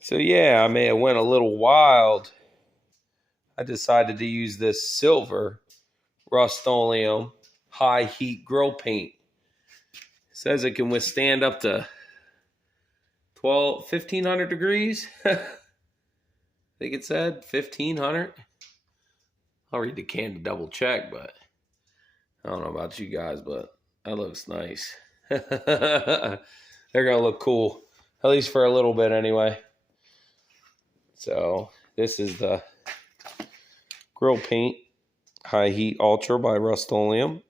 So yeah, I may have went a little wild. I decided to use this silver Rust-Oleum high heat grill paint. It says it can withstand up to 1,500 degrees. I think it said 1,500. I'll read the can to double check, but I don't know about you guys, but that looks nice. They're gonna look cool, at least for a little bit anyway. So this is the grill paint high heat ultra by Rust-Oleum.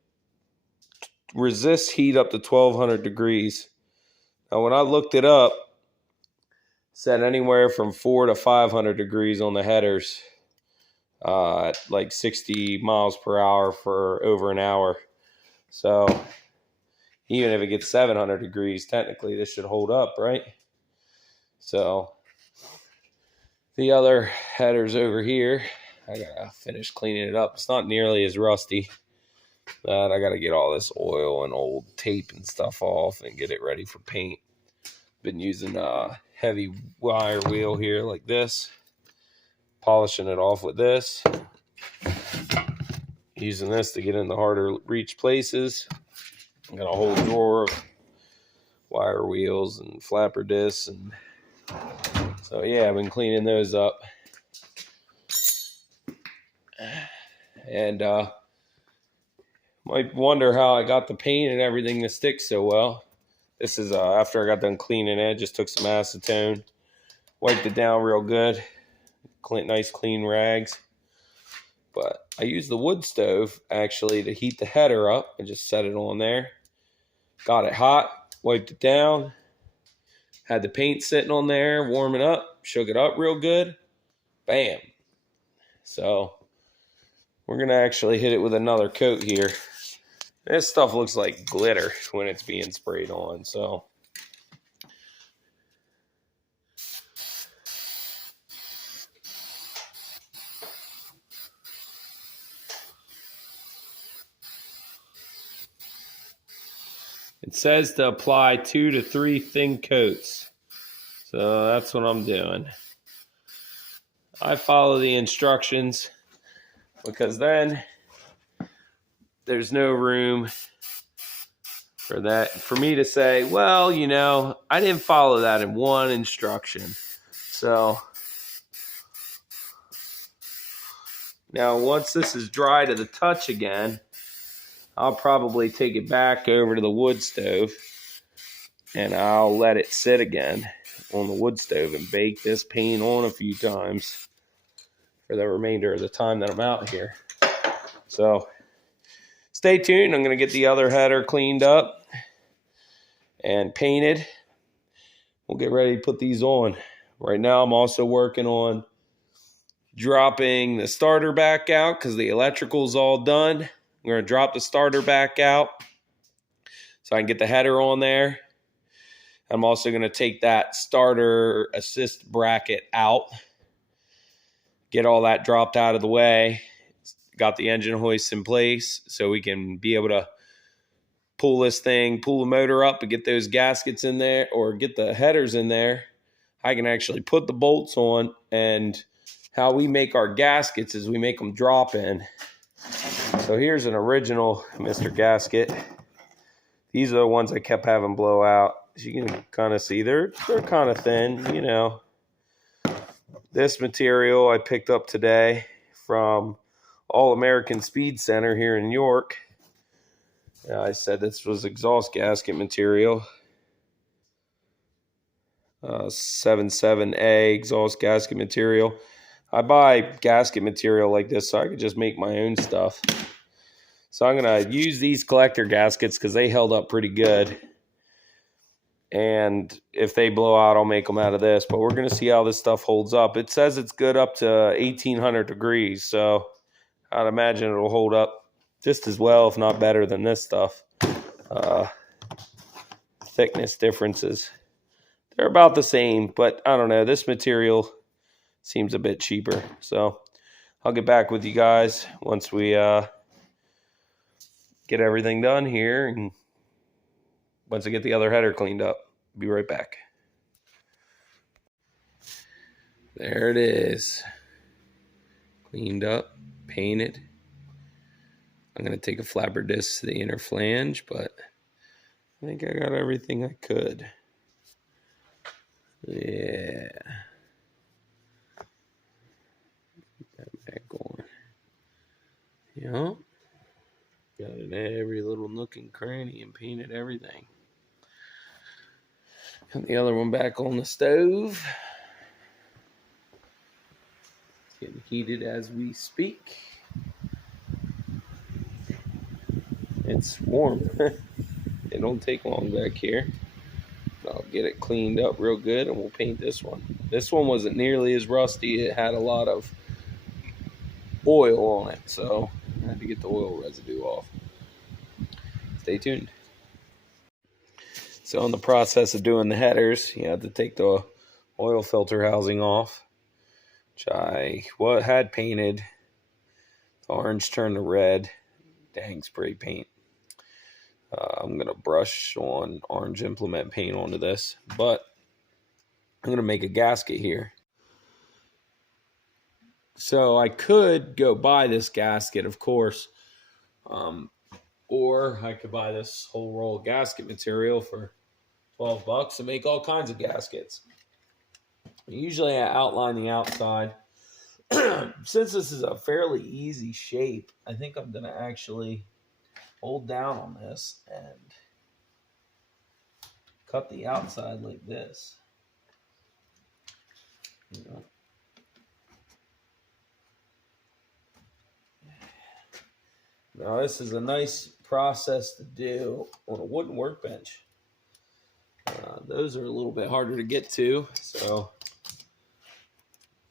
Resists heat up to 1,200 degrees. Now when I looked it up, it said anywhere from 400 to 500 degrees on the headers, at like 60 miles per hour for over an hour. So even if it gets 700 degrees, technically this should hold up, right? So the other headers over here, I gotta finish cleaning it up. It's not nearly as rusty. But I gotta get all this oil and old tape and stuff off and get it ready for paint. Been using a heavy wire wheel here like this, polishing it off with this, using this to get in the harder reach places. I got a whole drawer of wire wheels and flapper discs, and so yeah, I've been cleaning those up. And might wonder how I got the paint and everything to stick so well. This is after I got done cleaning it. Just took some acetone, wiped it down real good, nice clean rags. But I used the wood stove actually to heat the header up. I just set it on there, got it hot, wiped it down, had the paint sitting on there, warming up, shook it up real good, bam. So we're gonna actually hit it with another coat here. This stuff looks like glitter when it's being sprayed on, so. It says to apply 2 to 3 thin coats. So that's what I'm doing. I follow the instructions because then there's no room for me to say, well, you know, I didn't follow that in one instruction. So now once this is dry to the touch again, I'll probably take it back over to the wood stove and I'll let it sit again on the wood stove and bake this paint on a few times for the remainder of the time that I'm out here. So stay tuned. I'm going to get the other header cleaned up and painted. We'll get ready to put these on. Right now I'm also working on dropping the starter back out because the electrical's all done. I'm going to drop the starter back out so I can get the header on there. I'm also going to take that starter assist bracket out, get all that dropped out of the way. Got the engine hoist in place so we can be able to pull the motor up and get those gaskets in there, or get the headers in there. I can actually put the bolts on, and how we make our gaskets is we make them drop in. So here's an original Mr. Gasket. These are the ones I kept having blow out. As you can kind of see, they're kind of thin, you know. This material I picked up today from All American Speed Center here in York. I said this was exhaust gasket material. 77A exhaust gasket material. I buy gasket material like this so I could just make my own stuff. So I'm going to use these collector gaskets because they held up pretty good. And if they blow out, I'll make them out of this. But we're going to see how this stuff holds up. It says it's good up to 1,800 degrees. So I'd imagine it'll hold up just as well, if not better than this stuff. Thickness differences. They're about the same, but I don't know. This material seems a bit cheaper. So I'll get back with you guys once we get everything done here, and once I get the other header cleaned up. Be right back. There it is. Cleaned up, painted. I'm going to take a flapper disc to the inner flange, but I think I got everything I could. Yeah. Keep that back going. Yep. Got it in every little nook and cranny and painted everything. Got the other one back on the stove. It's getting heated as we speak. It's warm. It don't take long back here. I'll get it cleaned up real good and we'll paint this one. This one wasn't nearly as rusty. It had a lot of oil on it, so I had to get the oil residue off. Stay tuned. So in the process of doing the headers, you have to take the oil filter housing off, which I had painted. The orange turned to red. Dang spray paint. I'm going to brush on orange implement paint onto this, but I'm going to make a gasket here. So I could go buy this gasket, of course, or I could buy this whole roll of gasket material for $12 and make all kinds of gaskets. Usually I outline the outside. Since this is a fairly easy shape, I think I'm going to actually hold down on this and cut the outside like this. You know. Now this is a nice process to do on a wooden workbench. Those are a little bit harder to get to, so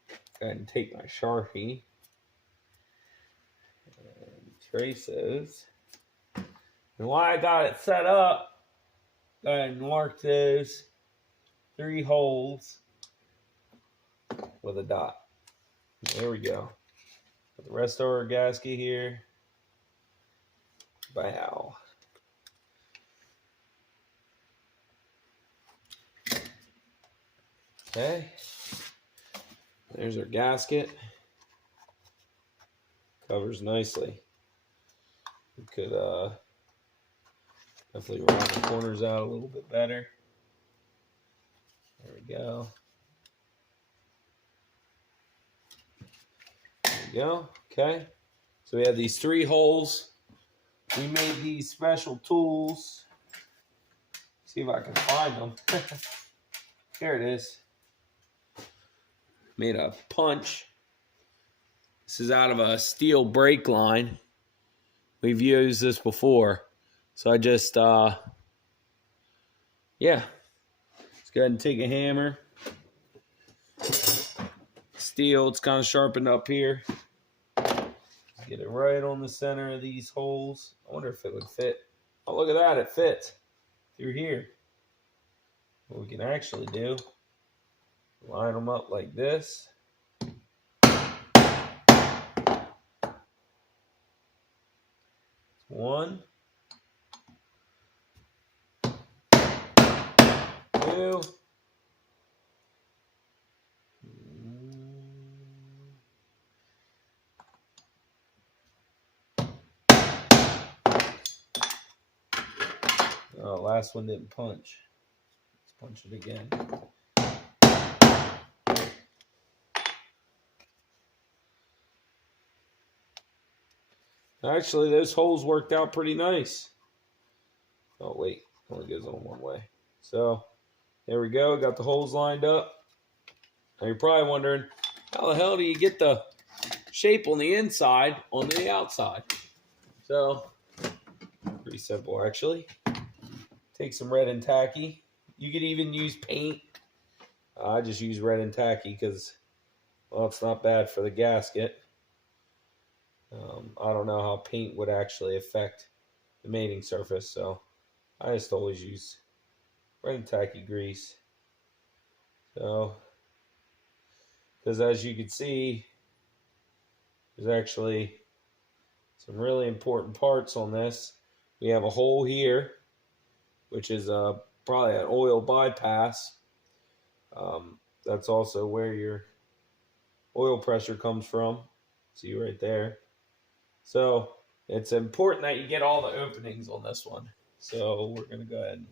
go ahead and take my Sharpie and trace those. And while I got it set up, go ahead and mark those 3 holes with a dot. There we go. Put the rest of our gasket here. Bow. Okay. There's our gasket. Covers nicely. We could definitely round the corners out a little bit better. There we go. There we go. Okay. So we have these 3 holes. We made these special tools. See if I can find them. Here it is. Made a punch. This is out of a steel brake line. We've used this before. So I just, yeah. Let's go ahead and take a hammer. Steel, it's kind of sharpened up here. Get it right on the center of these holes. I wonder if it would fit. Oh, look at that. It fits through here. What we can actually do, line them up like this. One. 2. Oh, last one didn't punch. Let's punch it again. Actually, those holes worked out pretty nice. Oh, wait. Only goes on one way. So, there we go. Got the holes lined up. Now, you're probably wondering, how the hell do you get the shape on the inside onto the outside? So, pretty simple, actually. Take some red and tacky. You could even use paint. I just use red and tacky because, well, it's not bad for the gasket. I don't know how paint would actually affect the mating surface, so I just always use red and tacky grease. So, because as you can see, there's actually some really important parts on this. We have a hole here, which is probably an oil bypass. That's also where your oil pressure comes from. See right there. So it's important that you get all the openings on this one. So we're going to go ahead and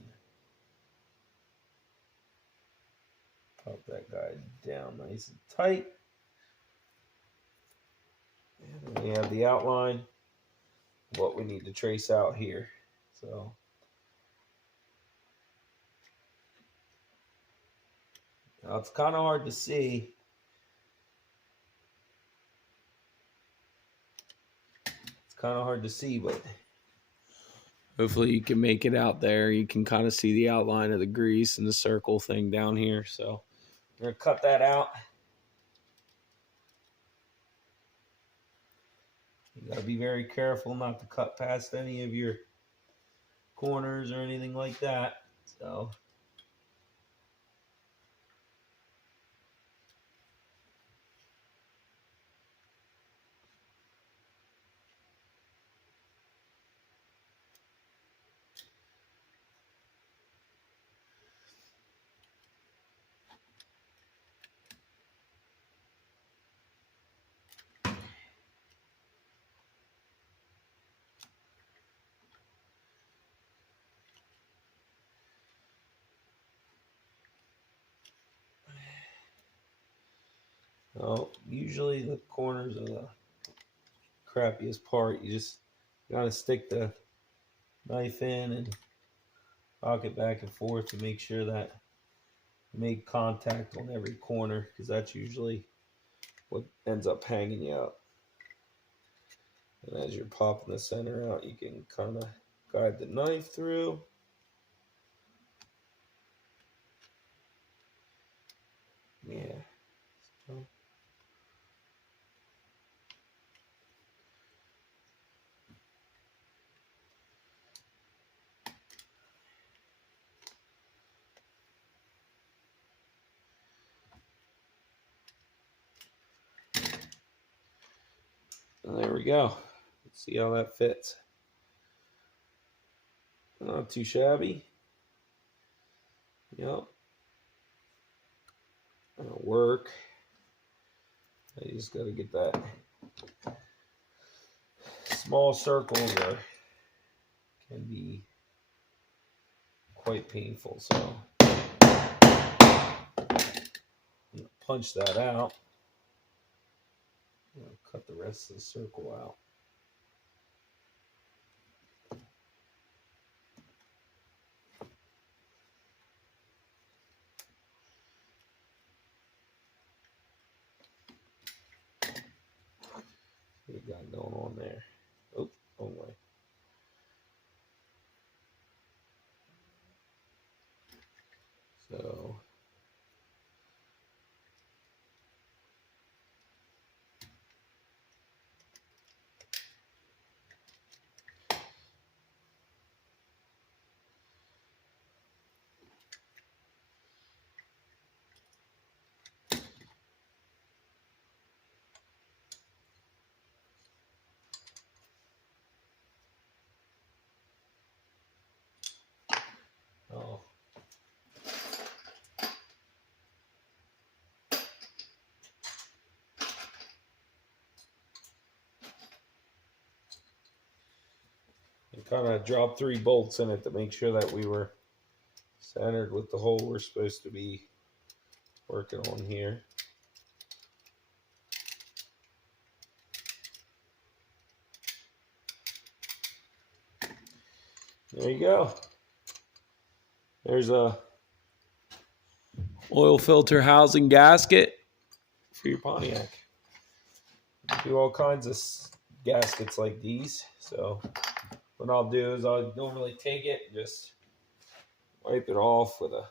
pop that guy down nice and tight. And we have the outline of what we need to trace out here. So now it's kind of hard to see. It's kind of hard to see, but hopefully you can make it out there. You can kind of see the outline of the grease and the circle thing down here. So we're going to cut that out. You got to be very careful not to cut past any of your corners or anything like that. So well, usually the corners are the crappiest part. You just gotta stick the knife in and rock it back and forth to make sure that you make contact on every corner, because that's usually what ends up hanging you up. And as you're popping the center out, you can kind of guide the knife through. Yeah. So and there we go. Let's see how that fits. Not too shabby. Yep. That'll work. I just got to get that small circles can be quite painful. So I'm gonna punch that out. I'm gonna cut the rest of the circle out. What we got going on there? Oh, wrong way. So kind of dropped 3 bolts in it to make sure that we were centered with the hole we're supposed to be working on here. There you go. There's a oil filter housing gasket for your Pontiac. You do all kinds of gaskets like these. So what I'll do is I'll normally take it and just wipe it off with a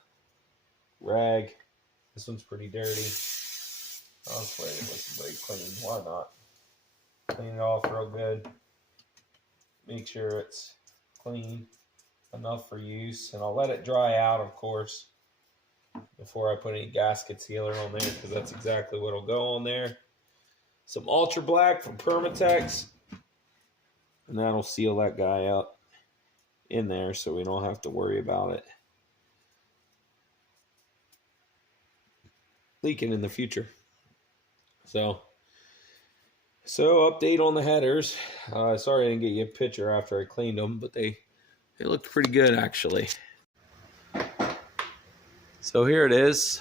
rag. This one's pretty dirty. I'll spray it with some brake clean. Why not? Clean it off real good. Make sure it's clean enough for use. And I'll let it dry out, of course, before I put any gasket sealer on there, because that's exactly what will go on there. Some Ultra Black from Permatex. And that'll seal that guy up in there so we don't have to worry about it leaking in the future. So update on the headers. Sorry I didn't get you a picture after I cleaned them, but they looked pretty good actually. So here it is,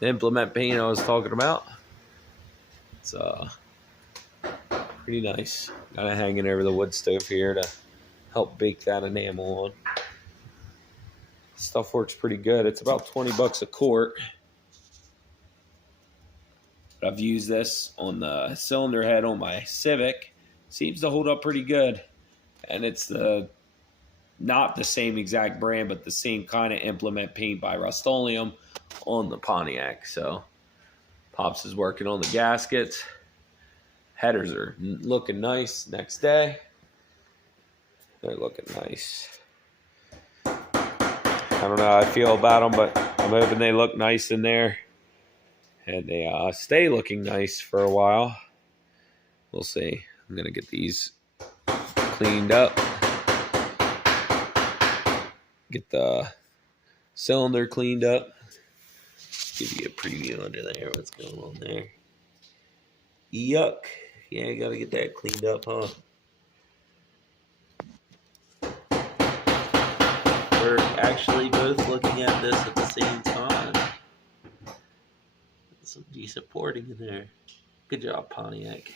the implement paint I was talking about. It's pretty nice. Got it hanging over the wood stove here to help bake that enamel on. Stuff works pretty good. It's about 20 bucks a quart. I've used this on the cylinder head on my Civic. Seems to hold up pretty good. And it's not the same exact brand, but the same kind of implement paint by Rust-Oleum on the Pontiac. So Pops is working on the gaskets. Headers are looking nice next day. They're looking nice. I don't know how I feel about them, but I'm hoping they look nice in there. And they stay looking nice for a while. We'll see. I'm going to get these cleaned up. Get the cylinder cleaned up. Give you a preview under there. What's going on there? Yuck. Yeah, I got to get that cleaned up, huh? We're actually both looking at this at the same time. Some decent porting in there. Good job, Pontiac.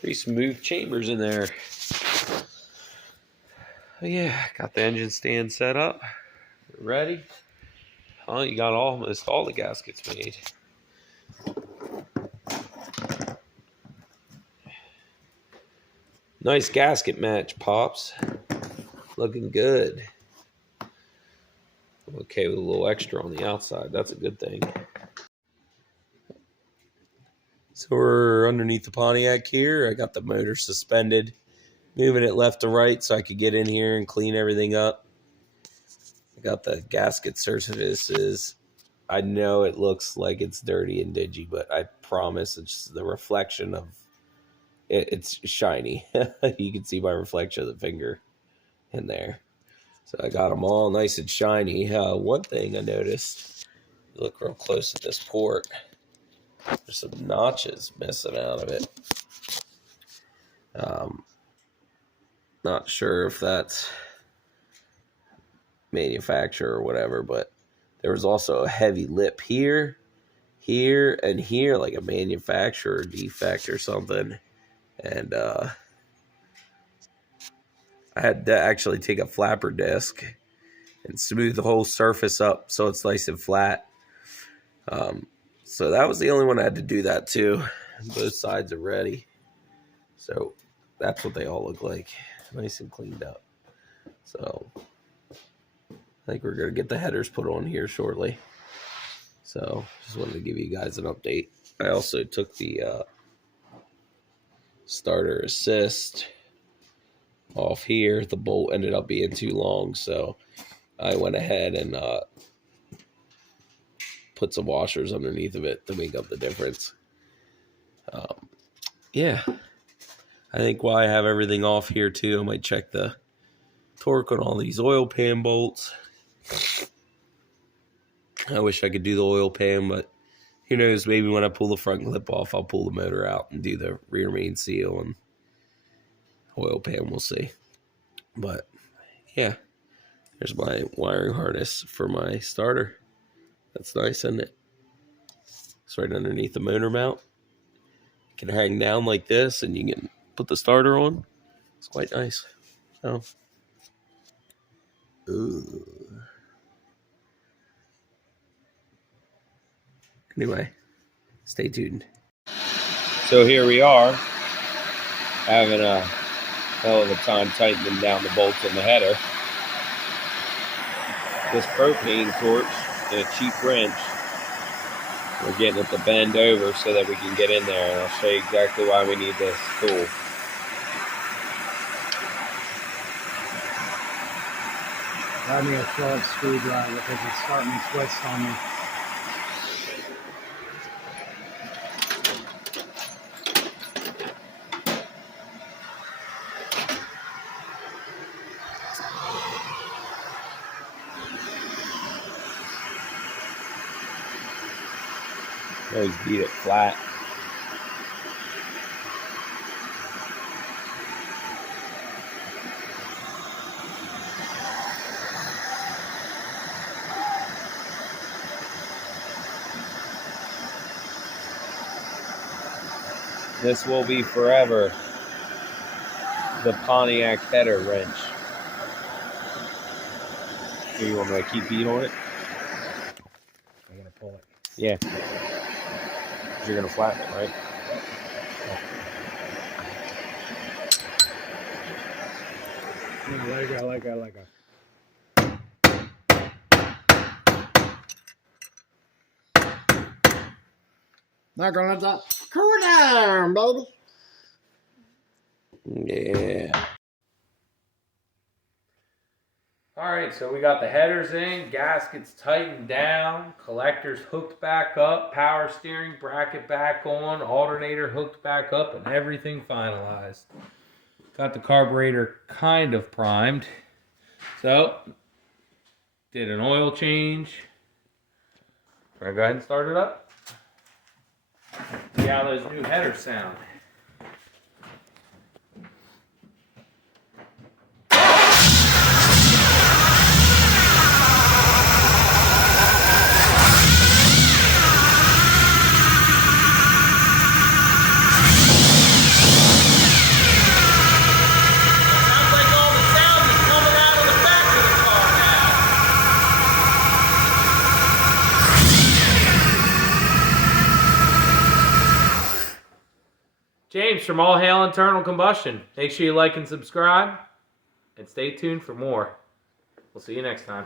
Pretty smooth chambers in there. Oh yeah, got the engine stand set up. Ready? Oh, you got almost all the gaskets made. Nice gasket match, Pops. Looking good. Okay with a little extra on the outside. That's a good thing. So we're underneath the Pontiac here. I got the motor suspended, moving it left to right so I could get in here and clean everything up. I got the gasket surfaces. I know it looks like it's dirty and dingy, but I promise it's just the reflection of it. It's shiny. You can see my reflection of the finger in there. So I got them all nice and shiny. One thing I noticed, look real close at this port. There's some notches missing out of it. Not sure if that's manufacturer or whatever, but there was also a heavy lip here, and here, like a manufacturer defect or something. And I had to actually take a flapper disc and smooth the whole surface up so it's nice and flat. So that was the only one I had to do that too. Both sides are ready. So that's what they all look like. Nice and cleaned up. So I think we're going to get the headers put on here shortly. So just wanted to give you guys an update. I also took the starter assist off here. The bolt ended up being too long, so I went ahead and put some washers underneath of it to make up the difference. Yeah, I think while I have everything off here too, I might check the torque on all these oil pan bolts. I wish I could do the oil pan, but who knows, maybe when I pull the front clip off, I'll pull the motor out and do the rear main seal and oil pan. We'll see. But yeah, there's my wiring harness for my starter. That's nice, isn't it? It's right underneath the motor mount. It can hang down like this, and you can put the starter on. It's quite nice. So, anyway, stay tuned. So here we are, having a hell of a time tightening down the bolts in the header. This propane torch and a cheap wrench, we're getting it to bend over so that we can get in there, and I'll show you exactly why we need this tool. I need a Phillips screwdriver because it's starting to twist on me. Always beat it flat. This will be forever the Pontiac header wrench. So you want me to keep beating on it? I'm gonna pull it. Yeah. You're gonna flatten it, right? Yeah, let it go, let it go, let it go. Not gonna let that cool down, baby. Yeah. All right, so we got the headers in, gaskets tightened down, collectors hooked back up, power steering bracket back on, alternator hooked back up, and everything finalized. Got the carburetor kind of primed. So, did an oil change. Can I go ahead and start it up? See how those new headers sound. James from All Hail Internal Combustion. Make sure you like and subscribe, and stay tuned for more. We'll see you next time.